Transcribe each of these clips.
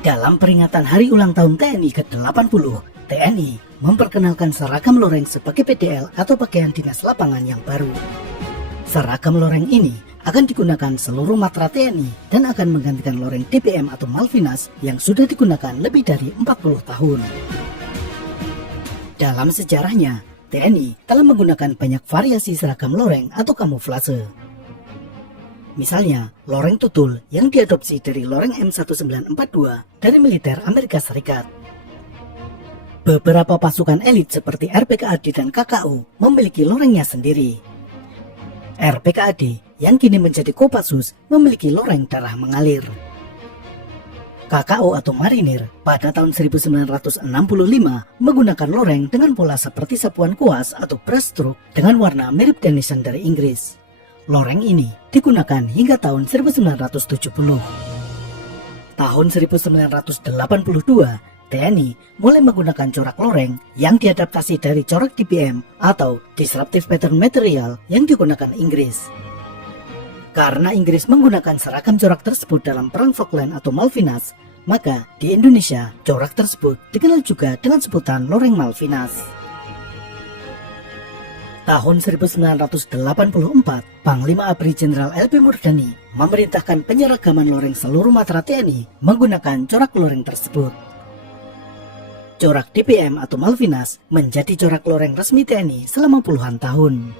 Dalam peringatan Hari Ulang Tahun TNI ke-80, TNI memperkenalkan seragam loreng sebagai PDL atau pakaian dinas lapangan yang baru. Seragam loreng ini akan digunakan seluruh matra TNI dan akan menggantikan loreng DPM atau Malvinas yang sudah digunakan lebih dari 40 tahun. Dalam sejarahnya, TNI telah menggunakan banyak variasi seragam loreng atau kamuflase. Misalnya, loreng tutul yang diadopsi dari loreng M1942 dari militer Amerika Serikat. Beberapa pasukan elit seperti RPKAD dan KKU memiliki lorengnya sendiri. RPKAD yang kini menjadi Kopassus memiliki loreng darah mengalir. KKU atau Marinir pada tahun 1965 menggunakan loreng dengan pola seperti sapuan kuas atau breaststroke dengan warna mirip denizen dari Inggris. Loreng ini digunakan hingga tahun 1970. Tahun 1982, TNI mulai menggunakan corak loreng yang diadaptasi dari corak DPM atau Disruptive Pattern Material yang digunakan Inggris. Karena Inggris menggunakan seragam corak tersebut dalam Perang Falkland atau Malvinas, maka di Indonesia corak tersebut dikenal juga dengan sebutan loreng Malvinas. Tahun 1984, Panglima ABRI Jenderal LP Murdani memerintahkan penyeragaman loreng seluruh matra TNI menggunakan corak loreng tersebut. Corak DPM atau Malvinas menjadi corak loreng resmi TNI selama puluhan tahun.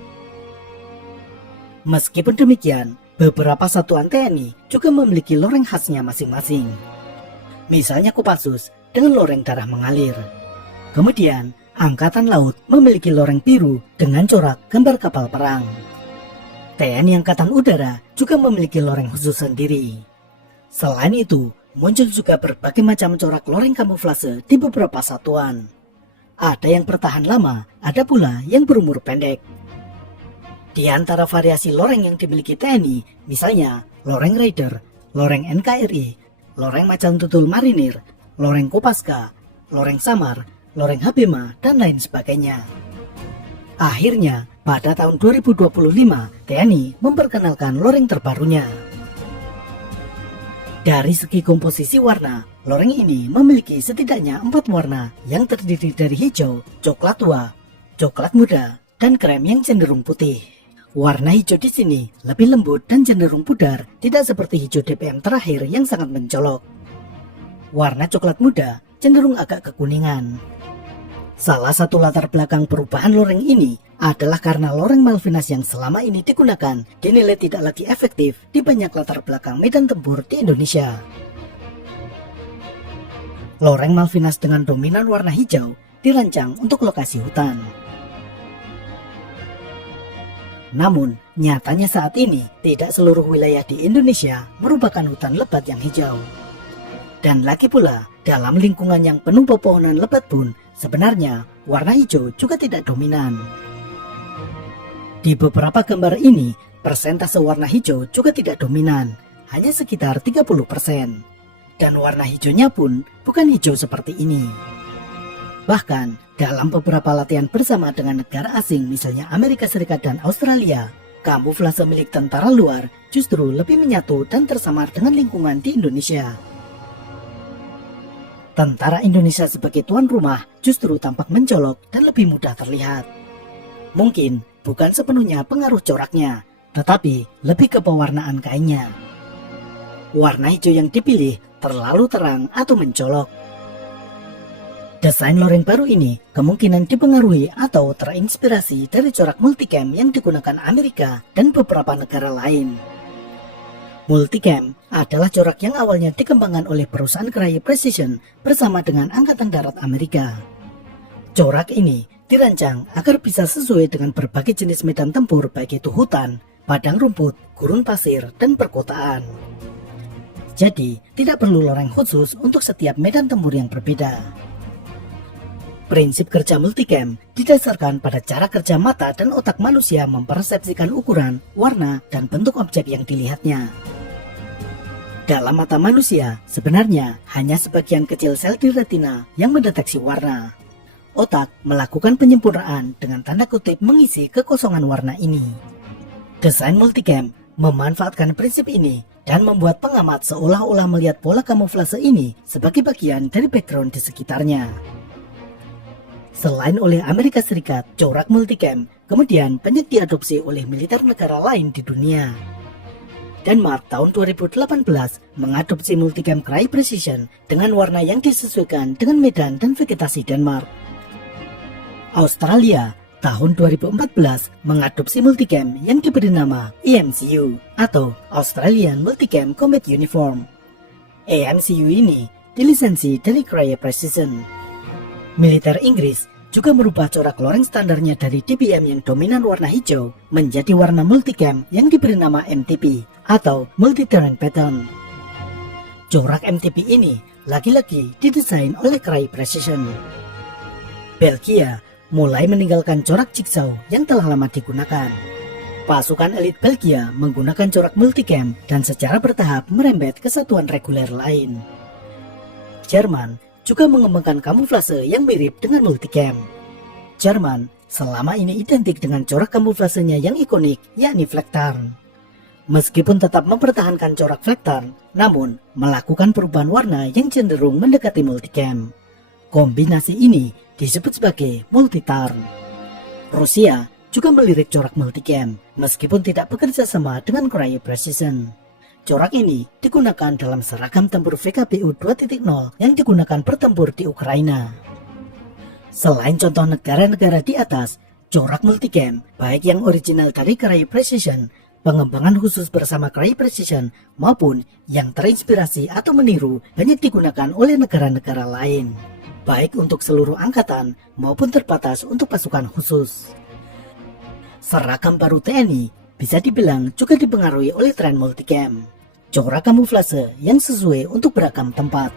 Meskipun demikian, beberapa satuan TNI juga memiliki loreng khasnya masing-masing. Misalnya Kopassus dengan loreng darah mengalir. Kemudian, Angkatan Laut memiliki loreng biru dengan corak gambar kapal perang. TNI Angkatan Udara juga memiliki loreng khusus sendiri. Selain itu, muncul juga berbagai macam corak loreng kamuflase di beberapa satuan. Ada yang bertahan lama, ada pula yang berumur pendek. Di antara variasi loreng yang dimiliki TNI, misalnya loreng Raider, loreng NKRI, loreng Macan Tutul Marinir, loreng Kopaska, loreng Samar, loreng Habema, dan lain sebagainya. Akhirnya, pada tahun 2025, TNI memperkenalkan loreng terbarunya. Dari segi komposisi warna, loreng ini memiliki setidaknya 4 warna yang terdiri dari hijau, coklat tua, coklat muda, dan krem yang cenderung putih. Warna hijau di sini lebih lembut dan cenderung pudar, tidak seperti hijau DPM terakhir yang sangat mencolok. Warna coklat muda cenderung agak kekuningan. Salah satu latar belakang perubahan loreng ini adalah karena loreng Malvinas yang selama ini digunakan dinilai tidak lagi efektif di banyak latar belakang medan tempur di Indonesia. Loreng Malvinas dengan dominan warna hijau dirancang untuk lokasi hutan. Namun, nyatanya saat ini tidak seluruh wilayah di Indonesia merupakan hutan lebat yang hijau. Dan lagi pula, dalam lingkungan yang penuh pepohonan lebat pun, sebenarnya warna hijau juga tidak dominan. Di beberapa gambar ini, persentase warna hijau juga tidak dominan, hanya sekitar 30%. Dan warna hijaunya pun bukan hijau seperti ini. Bahkan, dalam beberapa latihan bersama dengan negara asing, misalnya Amerika Serikat dan Australia, kamuflase milik tentara luar justru lebih menyatu dan tersamar dengan lingkungan di Indonesia. Tentara Indonesia sebagai tuan rumah justru tampak mencolok dan lebih mudah terlihat. Mungkin bukan sepenuhnya pengaruh coraknya, tetapi lebih ke pewarnaan kainnya. Warna hijau yang dipilih terlalu terang atau mencolok. Desain loreng baru ini kemungkinan dipengaruhi atau terinspirasi dari corak multicam yang digunakan Amerika dan beberapa negara lain. Multicam adalah corak yang awalnya dikembangkan oleh perusahaan Craye Precision bersama dengan Angkatan Darat Amerika. Corak ini dirancang agar bisa sesuai dengan berbagai jenis medan tempur baik itu hutan, padang rumput, gurun pasir, dan perkotaan. Jadi, tidak perlu loreng khusus untuk setiap medan tempur yang berbeda. Prinsip kerja multicam didasarkan pada cara kerja mata dan otak manusia mempersepsikan ukuran, warna, dan bentuk objek yang dilihatnya. Dalam mata manusia, sebenarnya hanya sebagian kecil sel di retina yang mendeteksi warna. Otak melakukan penyempurnaan dengan tanda kutip mengisi kekosongan warna ini. Desain multicam memanfaatkan prinsip ini dan membuat pengamat seolah-olah melihat pola kamuflase ini sebagai bagian dari background di sekitarnya. Selain oleh Amerika Serikat, corak multicam kemudian banyak diadopsi oleh militer negara lain di dunia. Denmark tahun 2018 mengadopsi multicam Crye Precision dengan warna yang disesuaikan dengan medan dan vegetasi Denmark. Australia tahun 2014 mengadopsi multicam yang diberi nama AMCU atau Australian Multicam Combat Uniform. AMCU ini dilisensi dari Crye Precision. Militer Inggris juga merubah corak loreng standarnya dari DBM yang dominan warna hijau menjadi warna multicam yang diberi nama MTP atau Multi-Terrain Pattern. Corak MTP ini lagi-lagi didesain oleh Crye Precision. Belgia mulai meninggalkan corak jigsaw yang telah lama digunakan. Pasukan elit Belgia menggunakan corak multicam dan secara bertahap merembet ke satuan reguler lain. Jerman juga mengembangkan kamuflase yang mirip dengan multicam. Jerman selama ini identik dengan corak kamuflasenya yang ikonik, yakni Flaktarn. Meskipun tetap mempertahankan corak Flaktarn, namun melakukan perubahan warna yang cenderung mendekati multicam. Kombinasi ini disebut sebagai multitarn. Rusia juga melirik corak multicam, meskipun tidak bekerja sama dengan Crye Precision. Corak ini digunakan dalam seragam tempur VKBU 2.0 yang digunakan bertempur di Ukraina. Selain contoh negara-negara di atas, corak multicam, baik yang original dari Crye Precision, pengembangan khusus bersama Crye Precision, maupun yang terinspirasi atau meniru banyak digunakan oleh negara-negara lain, baik untuk seluruh angkatan maupun terbatas untuk pasukan khusus. Seragam baru TNI bisa dibilang juga dipengaruhi oleh tren multicam, corak kamuflase yang sesuai untuk beragam tempat.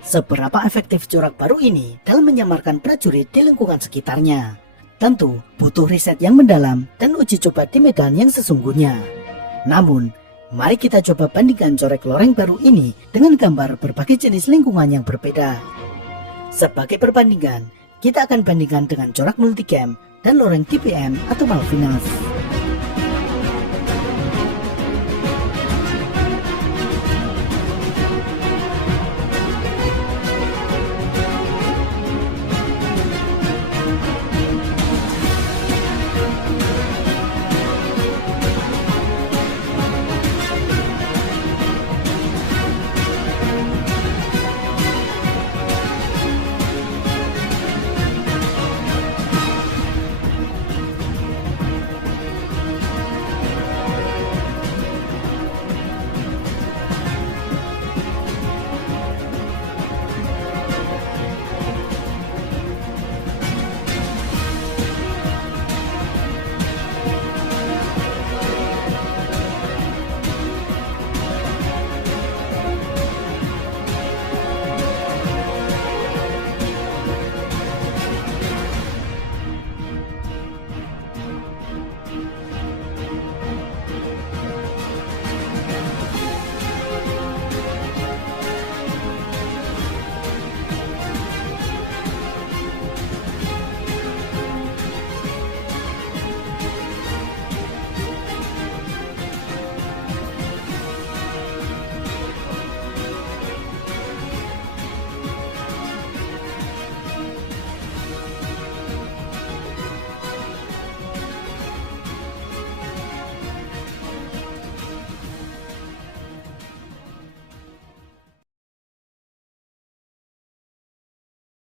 Seberapa efektif corak baru ini dalam menyamarkan prajurit di lingkungan sekitarnya? Tentu butuh riset yang mendalam dan uji coba di medan yang sesungguhnya. Namun, mari kita coba bandingkan corak loreng baru ini dengan gambar berbagai jenis lingkungan yang berbeda. Sebagai perbandingan, kita akan bandingkan dengan corak multicam dan loreng DBM atau Malvinas.